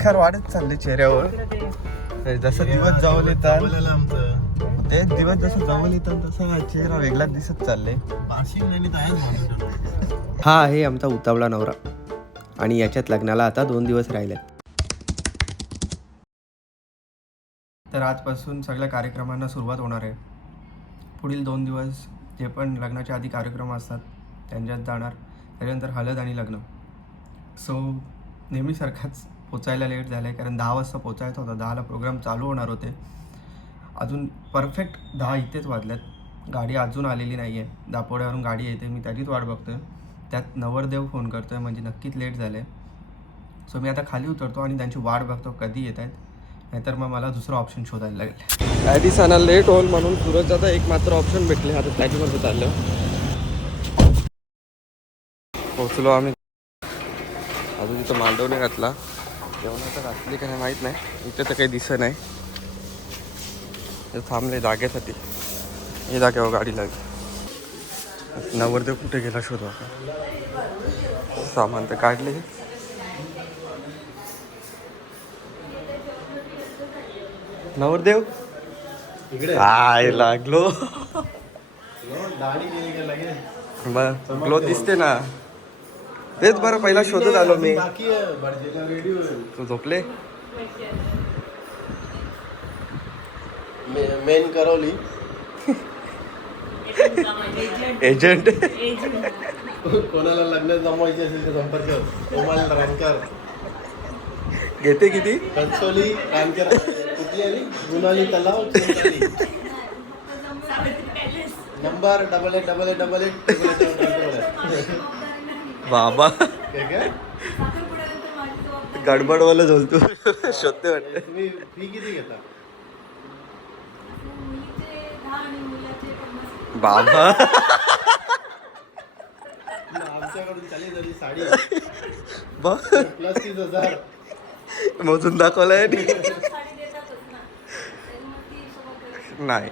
खर वाढत चालले चेहऱ्यावर. जसं दिवस जवळ येतात ते दिवस जसं जवळ येतात तसा चेहरा वेगळाच दिसत चालले. हा आहे आमचा उतावळा नवरा आणि याच्यात लग्नाला आता 2 दिवस राहिले. तर आजपासून सगळ्या कार्यक्रमांना सुरुवात होणार आहे. पुढील 2 दिवस जे पण लग्नाच्या आधी कार्यक्रम असतात त्यांच्यात जाणार. त्याच्यानंतर हळद आणि लग्न. सो नेहमीसारखाच पोचायला लेट झालं आहे कारण 10 वाजता पोचायचं होता. 10ला प्रोग्राम चालू होणार होते. अजून परफेक्ट 10 इथेच वाजल्यात. गाडी अजून आलेली नाही आहे. दापोड्यावरून गाडी येते, मी त्याचीच वाट बघतो आहे. त्यात नवरदेव फोन करतो आहे म्हणजे नक्कीच लेट झालं आहे. सो मी आता खाली उतरतो आणि त्यांची वाट बघतो कधी येत आहेत. नाहीतर मग मला दुसरा ऑप्शन शोधायला लागेल. ॲडी साना लेट होईल म्हणून सूरज आता एक मात्र ऑप्शन भेटले. आता फ्लॅटमध्ये चाललो. पोचलो आम्ही. अजून इथं मांडव नाही घातला. जेवणाचं घातली का नाही माहीत नाही. इथं तर काही दिसत नाही. थांबले जागेसाठी. हे जागेवर गाडी लागली. नवरदेव कुठे गेला शोधू आता. सामान तर काढले. नवरदेव काय लागलो. ग्लो दिसते ना. तेच बरं पहिला शोधत आलो मी. तू झोपले. मेन करवली एजंट. कोणाला लग्न जमवायचे असेल तर संपर्क कोमल रानकर. घेते किती. कंसोली रानकर कुठली आली गुणाली तलाव नंबर 888888. बाबा गडबडवाला झोलतो. शोधते वाटतं. तुम्ही फी किती घेता. बाबा आमच्याकडून चालेल झाली साडी प्लस 30,000 मोजून दाखवलाय. नाही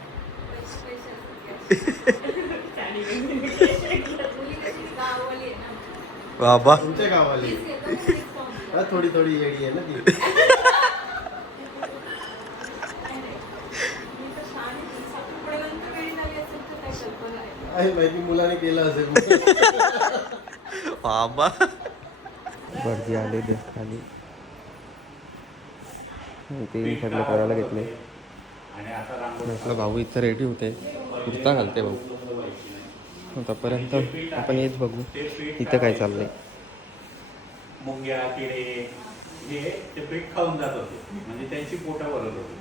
बाबा तुमच्या गावाली थोडी थोडी येडी आहे ना ती. आहे माहिती मुलाने केलं असेल. बाबा भटजी आले देश खाली. ते सगळं करायला घेतले. आपला भाऊ इथं रेडी होते. कुर्ता घालते भाऊ. आतापर्यंत आपण हेच बघू इथं काय चाललंय. मुंग्या किडे हे ते पीठ खाऊन जात होते म्हणजे त्यांची पोटं भरत होती.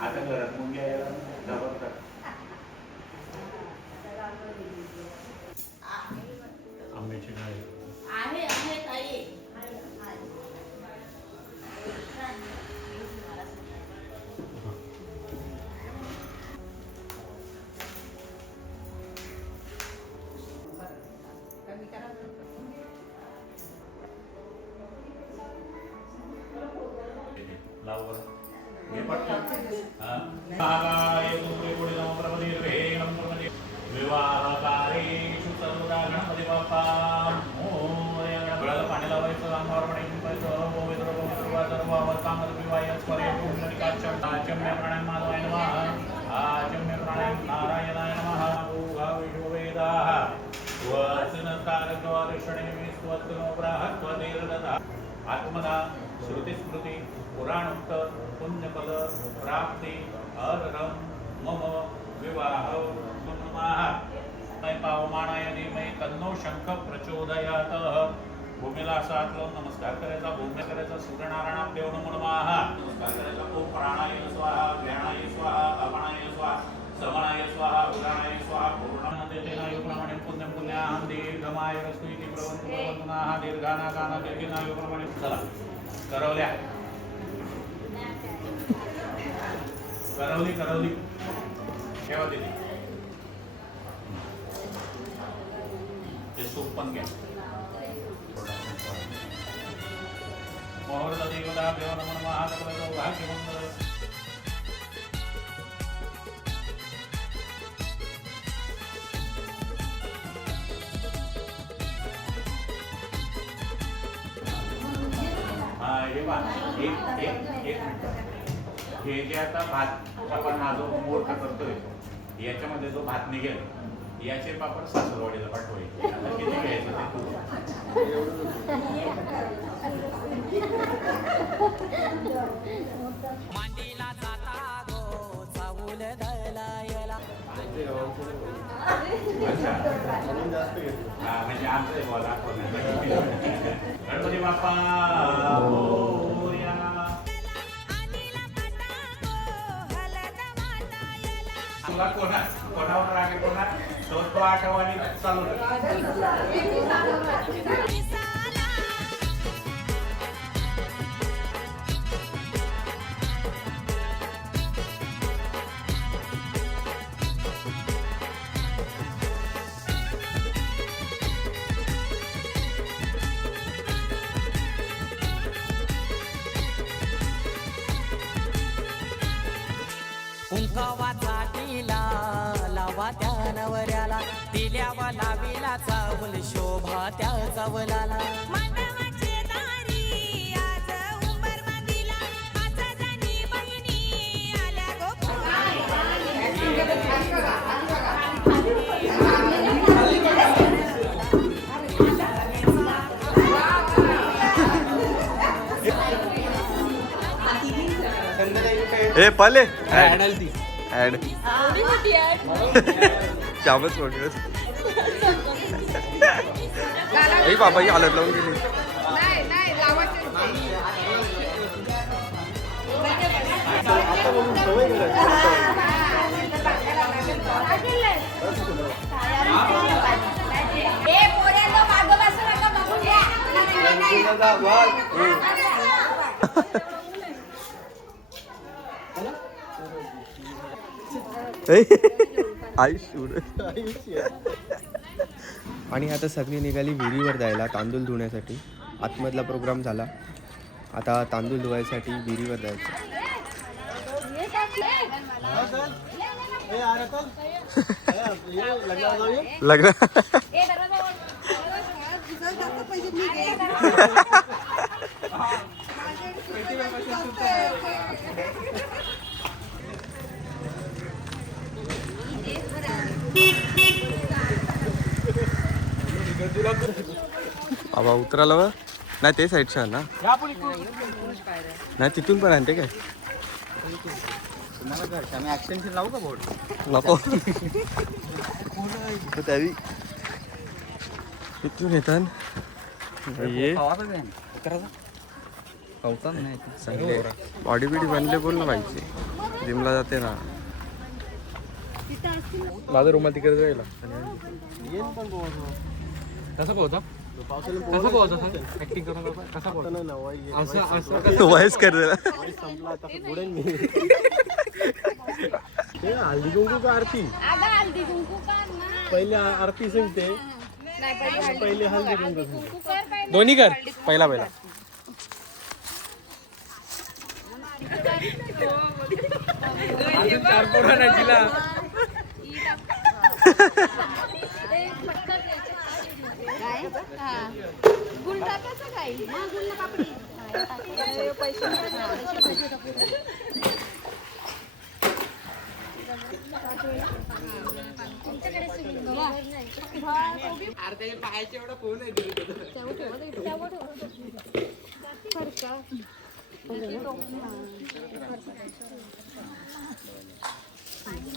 आता घरात मुंग्या यायला घाबरतात. आंब्याची डाळी लावर हे पटकन विवाहकारेषु सर्वदा गणपती बाप्पा मोरया. गळाला पाणी लावायचं. अंगावर पाणी शिंपायचं. पवित्र पवित्र सर्व अवस्थांमध्ये विवाहास्परे पुंडलिकाक्षं आचम्य प्राणायाम माधवाय नमः. आचम्य प्राणायाम नारायणाय नमः. भूगा विश्ववेदाः स्वस्नकारकवादर्शणे विस्वत्नो ब्राह्मत्वदीर्घता. आत्मदा श्रुतिस्मृती पुराणोक्त पुण्यफल प्राप्ती अर्हं मम विवाह नमः. पावमानाय धीमहि तन्नो शंख प्रचोदयात्. भूमीला असा हात लावून नमस्कार करायचा. भूमी करायचा. सूर्यनारायण देव नमो नमः. नमस्कार करायचा. ओम प्राणाय स्वाहा व्याणाय स्वाहा अपानाय स्वाहा समनाय स्वाहा उदानाय स्वाहा. पूर्णादेतेनाय प्रमाणे पुण्यं पुण्याहं दीर्घमाय रस्त्विति प्रवन्तुनाः दीर्घानागाना दीर्घिनाय प्रमाणे. चला करवल्या करवली ठेवा दिली. ते सूप पण घ्या. मोहरदा देवदा देव नमः महादेव भाग्यमंगल. हे बा एक मिनिट. हे जे आता भात आपण हा जो मोर्क करतोय याच्यामध्ये जो भात निघेल याचे पापड सासूरवाडीला पाठवायचे. आता किती घ्यायचं ते तू. अच्छा. हा म्हणजे आमचं बोला गणपती बाप्पा मोरया. तुला कोणावर राग आहे कोणा तो आठवणी चालू कुंकवाचा टिला लावा त्या नवऱ्याला दिल्यावा लावीला चावल शोभा त्या चावलाला मानवाचे दारी आज उंबर मांदिला आता जाणी बहिणी आल्या हे पले ऍड जामच मोठी बाबा ही हालत लावून गेली. आणि आता सगळी निघाली विहिरीवर जायला तांदूळ धुण्यासाठी. आतमधला प्रोग्राम झाला, आता तांदूळ धुवायसाठी विहिरीवर जायचं. लग्न बाबा उतराला व नाही ते साईडच्या ना नाही तिथून पण आणते काय लावू का बोर्ड नको त्यावी इथून येतात बॉडी बिडी बनले बोल ना पाहिजे. जिमला जाते ना माझा रुमाल तिकडे जायला कसं पोहतो कसं पोहतो ऍक्टिंग करून कसं पोहतो असं वयस कर संपला आता बुडेन मी. हल्दी कुंकू का आरती पहिले आरती सांगते पहिले हल्दी कुंकू दोन्ही कर पहिला पहिला पायाचे एवढा फोन आहे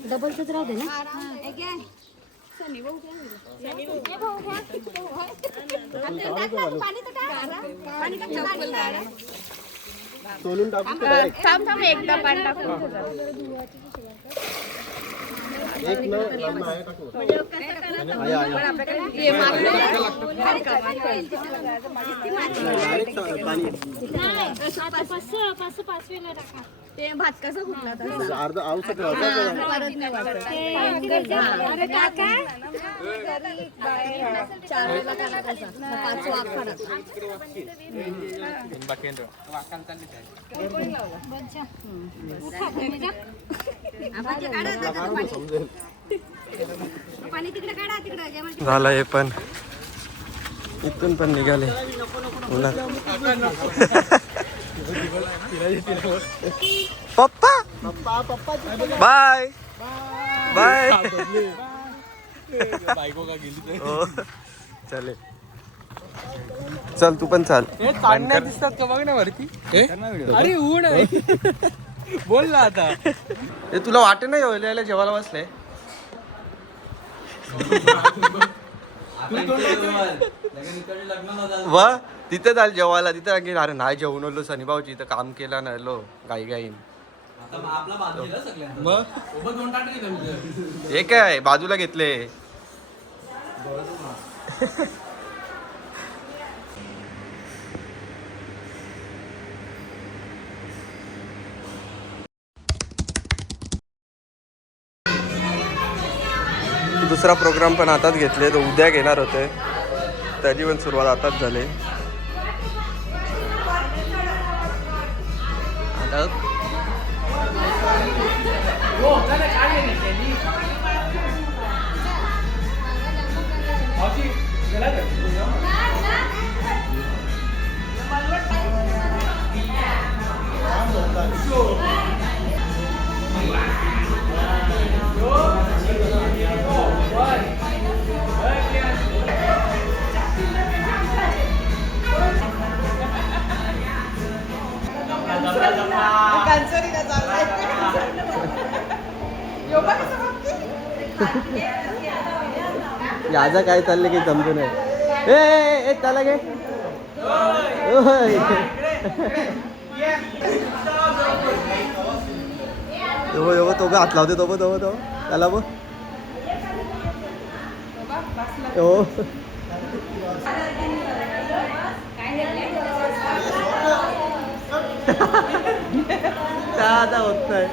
डबलच राहते ना सोलून टाकू एकदा पाणी टाकून एक न आहे टाकू ते भात कसं फुटला अर्धा आवश्यक झालं हे पण इथून पण निघाले उन्हात पप्पा बाय बाय बायको का गेली हो चालेल चल तू पण चाल चांगल्या दिसतात का बघ ना वरती अरे ऊन आहे बोल ना आता हे तुला वाटे नाही यायला जेवायला बसले वा तिथे चाल जेवायला तिथे अरे नाही जेवून आलो सनी भाऊची इथं काम केला नाही लो गाई गाईन हे काय बाजूला घेतले दुसरा प्रोग्राम पण आताच घेतले तो उद्या घेणार होते त्याची पण सुरुवात आताच झाली आता याचा काय चाललंय की समजू नये ए त्याला घे तो हात लावते तो त्याला बघ हो आता होत नाही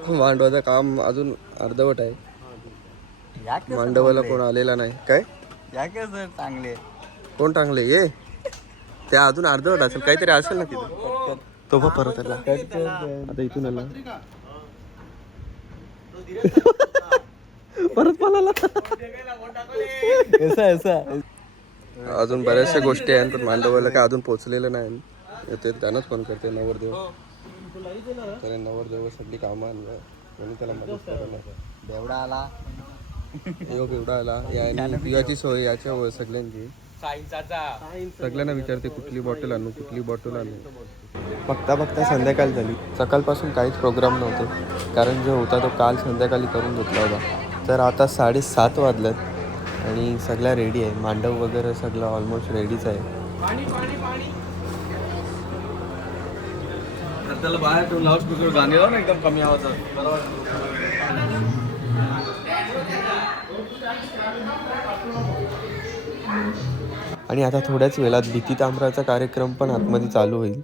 मांडवाचं काम अजून अर्धवट आहे मांडवाला कोण आलेला नाही काय सर चांगले कोण चांगले ये त्या अजून अर्धवट असेल काहीतरी असेल ना तिथे तो बघ परत आला आता इथून आला परत पळाला अजून बऱ्याचशा गोष्टी आहेत पण मांडवाला काय अजून पोहोचलेलं नाही ते त्यानंच फोन करते नवरदेव त्याला नवरदेव सगळी कामं आणलं कोणी त्याला मदत करायला बेवडा आला बेवडा आला याची सोय याच्या सगळ्यांची सगळ्यांना विचारते कुठली बॉटल आणू बघता संध्याकाळ झाली सकाळपासून काहीच प्रोग्राम नव्हते कारण जो होता तो काल संध्याकाळी करून घेतला होता तर आता 7:30 वाजलेत आणि सगळ्या रेडी आहे मांडव वगैरे सगळं ऑलमोस्ट रेडीच आहे त्याला बाहेर ठेवून लाऊडस्पीकर गाणे लाव ना एकदम कमी आवाजात आणि आता थोड्याच वेळात भीती तांबराचा कार्यक्रम पण आतमध्ये चालू होईल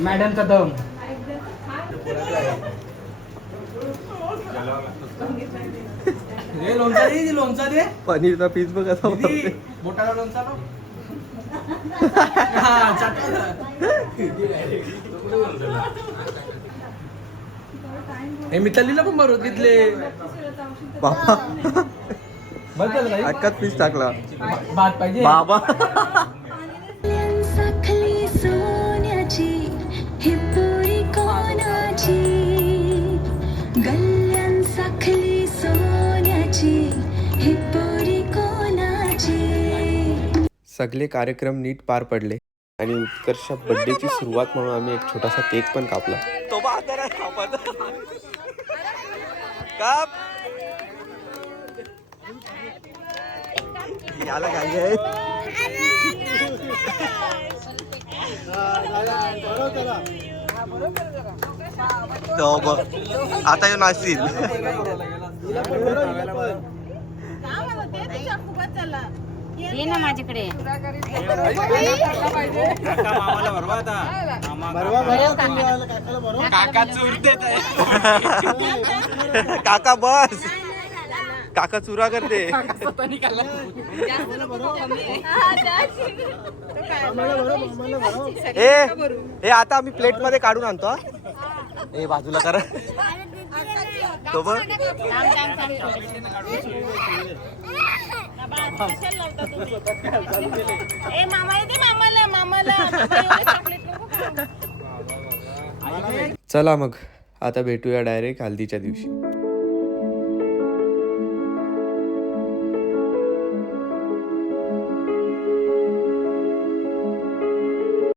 मॅडमचा दम लोणचा दे पनीरचा पीस बघ कसा बोटाला लोणचा मी तल्लीला पण बरोबर घेतले बाबा बस झालं नाही अक्काच पीस टाकला भात पाहिजे बाबा साखळी सोन्याची ही पोरी कोणाची गल्ल्यान साखळी सोन्याची ही पोरी कोणाची. सगळे कार्यक्रम नीट पार पडले आणि उत्कर्ष बर्थडेची सुरुवात म्हणून आम्ही एक छोटासा केक पण कापला. तो याला काही आहे तो बघ आता येऊन असतील ये ना माझ्याकडे काका बस काका चुरा करते ए आता आम्ही प्लेट मध्ये काढून आणतो हा. ए बाजूला करा तो बघ चला मग आता भेटूया डायरेक्ट हल्दीच्या दिवशी.